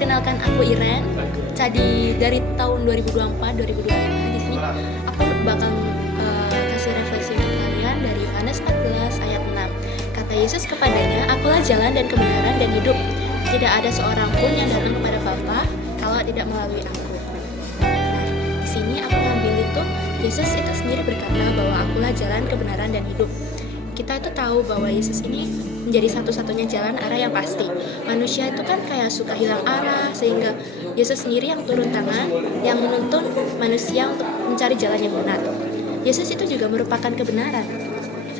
Perkenalkan, aku Iren. Jadi dari tahun 2024-2025 di sini aku bakal kasih refleksi ke kalian dari Yohanes 14 ayat 6. Kata Yesus kepadanya, "Akulah jalan dan kebenaran dan hidup. Tidak ada seorang pun yang datang kepada Bapa kalau tidak melalui aku." Nah, di sini aku ngambil itu Yesus itu sendiri berkata bahwa akulah jalan, kebenaran dan hidup. Kita itu tahu bahwa Yesus ini menjadi satu-satunya jalan arah yang pasti. Manusia itu kan kayak suka hilang arah, sehingga Yesus sendiri yang turun tangan, yang menuntun manusia untuk mencari jalan yang benar. Yesus itu juga merupakan kebenaran.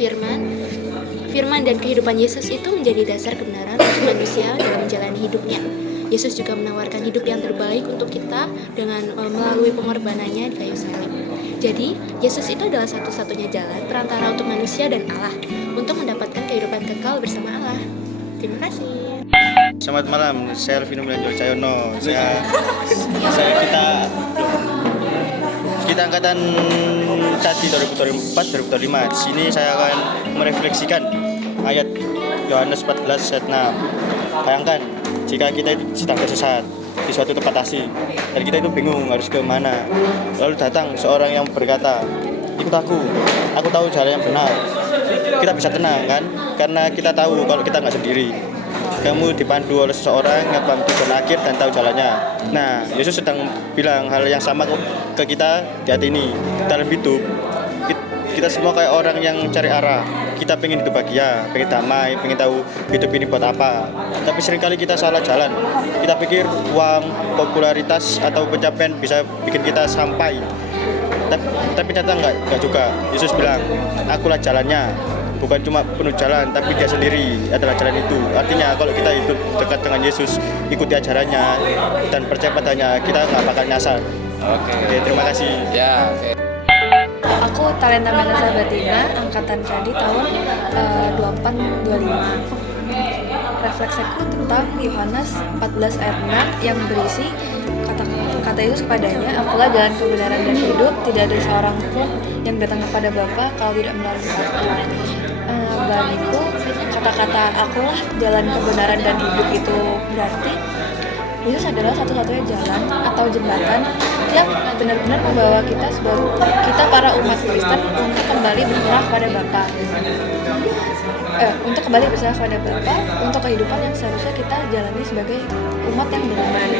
Firman dan kehidupan Yesus itu menjadi dasar kebenaran untuk manusia dalam menjalani hidupnya. Yesus juga menawarkan hidup yang terbaik untuk kita dengan melalui pengorbanannya di kayu salib. Jadi, Yesus itu adalah satu-satunya jalan perantara untuk manusia dan Allah untuk mendapatkan kehidupan kekal bersama Allah. Terima kasih. Selamat malam, saya Alvino Milanjo Cayono. Kita angkatan Cadi 2024-2025. Di sini saya akan merefleksikan ayat Yohanes 14 ayat 6. Bayangkan jika kita itu sedang tersesat di suatu tempat asing dan kita itu bingung harus ke mana. Lalu datang seorang yang berkata, "Ikut aku tahu jalan yang benar." Kita bisa tenang kan? Karena kita tahu kalau kita nggak sendiri. Kamu dipandu oleh seseorang yang paham tujuan akhir dan tahu jalannya. Nah, Yesus sedang bilang hal yang sama ke kita di hati ini. Dalam hidup, kita semua kayak orang yang cari arah. Kita pengen hidup bahagia, pengen damai, pengen tahu hidup ini buat apa. Tapi seringkali kita salah jalan. Kita pikir uang, popularitas, atau pencapaian bisa bikin kita sampai. Tapi ternyata enggak juga. Yesus bilang, "Akulah jalannya." Bukan cuma penuh jalan, tapi dia sendiri adalah jalan itu. Artinya kalau kita hidup dekat dengan Yesus, ikuti ajarannya dan percaya padanya, kita nggak bakal nyasar. Oke, terima kasih. Ya, oke. Aku Talenta Meta Sabatina, angkatan Cadi tahun 24-25. Refleksiku tentang Yohanes 14 ayat 6 yang berisi kata Yesus kepadanya, "Akulah jalan, kebenaran dan hidup. Tidak ada seorang pun yang datang kepada Bapa kalau tidak melalui aku." Bagiku, kata-kata "akulah jalan, kebenaran dan hidup" itu berarti Yesus adalah satu-satunya jalan atau jembatan yang benar-benar membawa kita para umat Kristen untuk kembali berserah kepada Bapa. Untuk kembali berserah kepada Bapa untuk kehidupan yang seharusnya kita jalani sebagai umat yang beriman.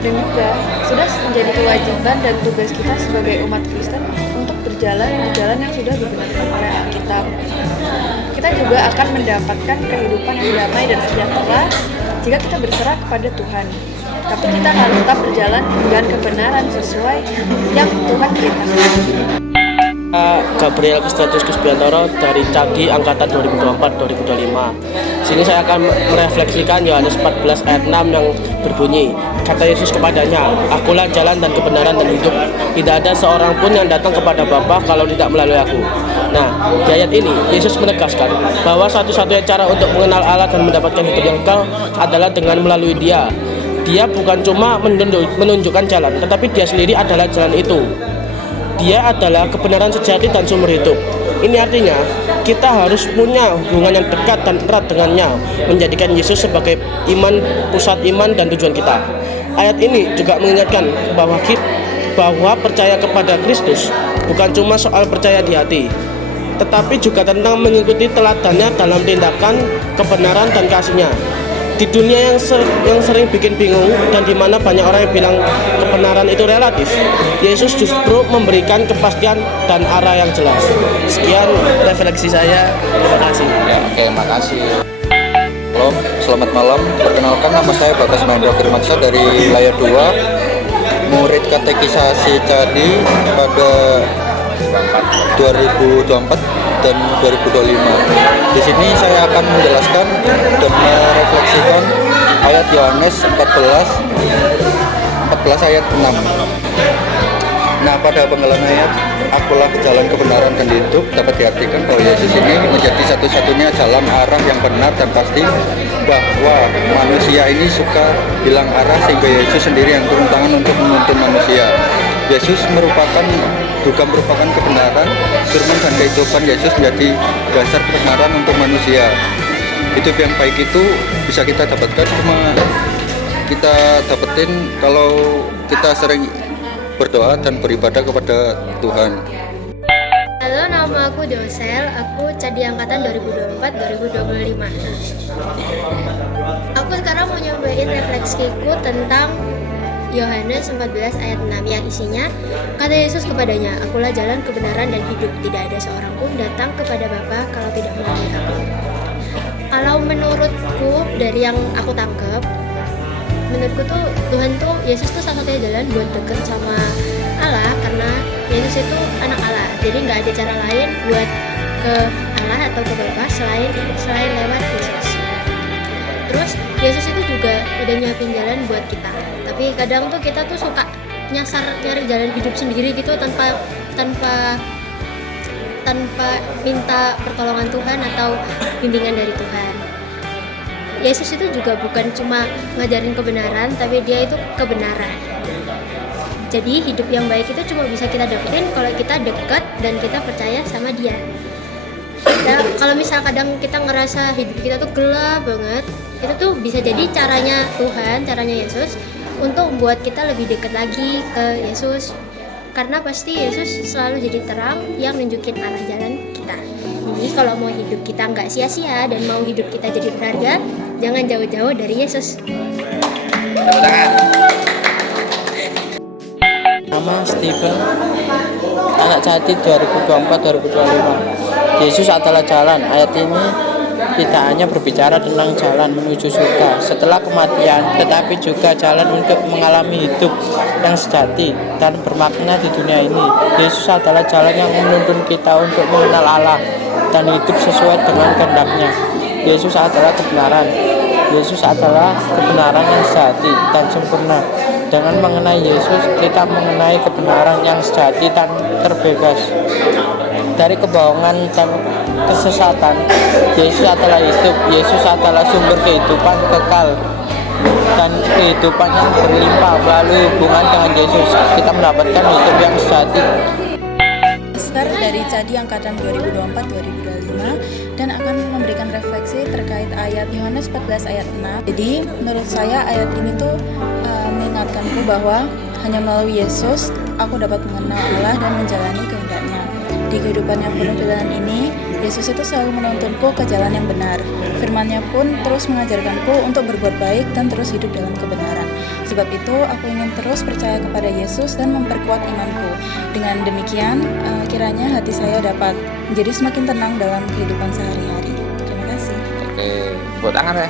Dan juga sudah menjadi kewajiban dan tugas kita sebagai umat Kristen untuk berjalan di jalan yang sudah dibenarkan oleh Alkitab. Kita juga akan mendapatkan kehidupan yang damai dan sejahtera jika kita berserah kepada Tuhan. Tapi kita harus tetap berjalan dengan kebenaran sesuai yang Tuhan perintahkan. Gabriel Kristiantus Kusbiantoro dari Cadi angkatan 2024-2025. Sini saya akan merefleksikan Yohanes 14 ayat 6 yang berbunyi, kata Yesus kepadanya, "Akulah jalan dan kebenaran dan hidup. Tidak ada seorang pun yang datang kepada Bapa kalau tidak melalui aku." Nah, di ayat ini Yesus menegaskan bahwa satu-satunya cara untuk mengenal Allah dan mendapatkan hidup yang kekal adalah dengan melalui Dia. Dia bukan cuma menunjukkan jalan, tetapi Dia sendiri adalah jalan itu. Dia adalah kebenaran sejati dan sumber hidup. Ini artinya kita harus punya hubungan yang dekat dan erat dengannya, menjadikan Yesus sebagai pusat iman dan tujuan kita. Ayat ini juga mengingatkan bahwa percaya kepada Kristus bukan cuma soal percaya di hati, tetapi juga tentang mengikuti teladannya dalam tindakan, kebenaran dan kasihnya. Di dunia yang sering bikin bingung dan di mana banyak orang yang bilang kebenaran itu relatif, Yesus justru memberikan kepastian dan arah yang jelas. Sekian refleksi saya. Terima kasih. Ya, oke, makasih. Halo, selamat malam. Perkenalkan, nama saya Bagas Mahendra Firmansyah dari wilayah 2, murid katekisasi Cadi pada 2024 dan 2025. Di sini saya akan menjelaskan dan merefleksikan ayat Yohanes 14 ayat 6. Nah, pada penggalan ayat "Akulah jalan, kebenaran dan hidup" dapat diartikan bahwa Yesus ini menjadi satu-satunya jalan arah yang benar dan pasti, bahwa manusia ini suka hilang arah sehingga Yesus sendiri yang turun tangan untuk menuntun manusia. Yesus merupakan kebenaran, firman dan kehidupan Yesus menjadi dasar kebenaran untuk manusia. Hidup yang baik itu bisa kita dapatkan cuma kita dapetin kalau kita sering berdoa dan beribadah kepada Tuhan. Halo, nama aku Josel. Aku Cadi angkatan 2024-2025. Aku sekarang mau nyobain refleksiku tentang Yohanes 14 ayat 6 yang isinya, kata Yesus kepadanya, akulah jalan, kebenaran, dan hidup. Tidak ada seorang pun datang kepada Bapa kalau tidak melalui aku. Kalau menurutku dari yang aku tangkap, menurutku tuh Tuhan tuh, Yesus tuh satu-satunya jalan buat deket sama Allah, karena Yesus itu anak Allah. Jadi nggak ada cara lain buat ke Allah atau ke Bapa selain lewat Yesus. Terus Yesus itu juga udah nyiapin jalan buat kita. Tapi kadang tuh kita tuh suka nyari jalan hidup sendiri gitu tanpa minta pertolongan Tuhan atau bimbingan dari Tuhan. Yesus itu juga bukan cuma ngajarin kebenaran, tapi dia itu kebenaran. Jadi hidup yang baik itu cuma bisa kita dapetin kalau kita dekat dan kita percaya sama dia. Nah, kalau misal kadang kita ngerasa hidup kita tuh gelap banget, itu tuh bisa jadi caranya Tuhan, caranya Yesus untuk membuat kita lebih dekat lagi ke Yesus. Karena pasti Yesus selalu jadi terang yang nunjukin arah jalan kita. Jadi kalau mau hidup kita nggak sia-sia dan mau hidup kita jadi berharga, jangan jauh-jauh dari Yesus. Tepuk tangan. Nama Steven, anak Cadi 2024-2025. Yesus adalah jalan. Ayat ini tidak hanya berbicara tentang jalan menuju surga setelah kematian, tetapi juga jalan untuk mengalami hidup yang sejati dan bermakna di dunia ini. Yesus adalah jalan yang menuntun kita untuk mengenal Allah dan hidup sesuai dengan kehendak-Nya. Yesus adalah kebenaran. Yesus adalah kebenaran yang sejati dan sempurna. Dengan mengenai Yesus, kita mengenai kebenaran yang sejati dan terbebas dari kebohongan dan kesesatan. Yesus adalah hidup. Yesus adalah sumber kehidupan kekal dan kehidupan yang berlimpah. Melalui hubungan dengan Yesus, kita mendapatkan hidup yang sejati. Start dari Cadi angkatan 2024-2025 dan akan memberikan refleksi terkait ayat Yohanes 14 ayat 6. Jadi menurut saya ayat ini tuh mengingatkanku bahwa hanya melalui Yesus aku dapat mengenal Allah dan menjalani kehendak-Nya. Di kehidupan yang penuh pilihan ini, Yesus itu selalu menuntunku ke jalan yang benar. Firman-Nya pun terus mengajarkanku untuk berbuat baik dan terus hidup dalam kebenaran. Sebab itu, aku ingin terus percaya kepada Yesus dan memperkuat imanku. Dengan demikian, kiranya hati saya dapat menjadi semakin tenang dalam kehidupan sehari-hari. Terima kasih. Oke, tepuk tangan ya.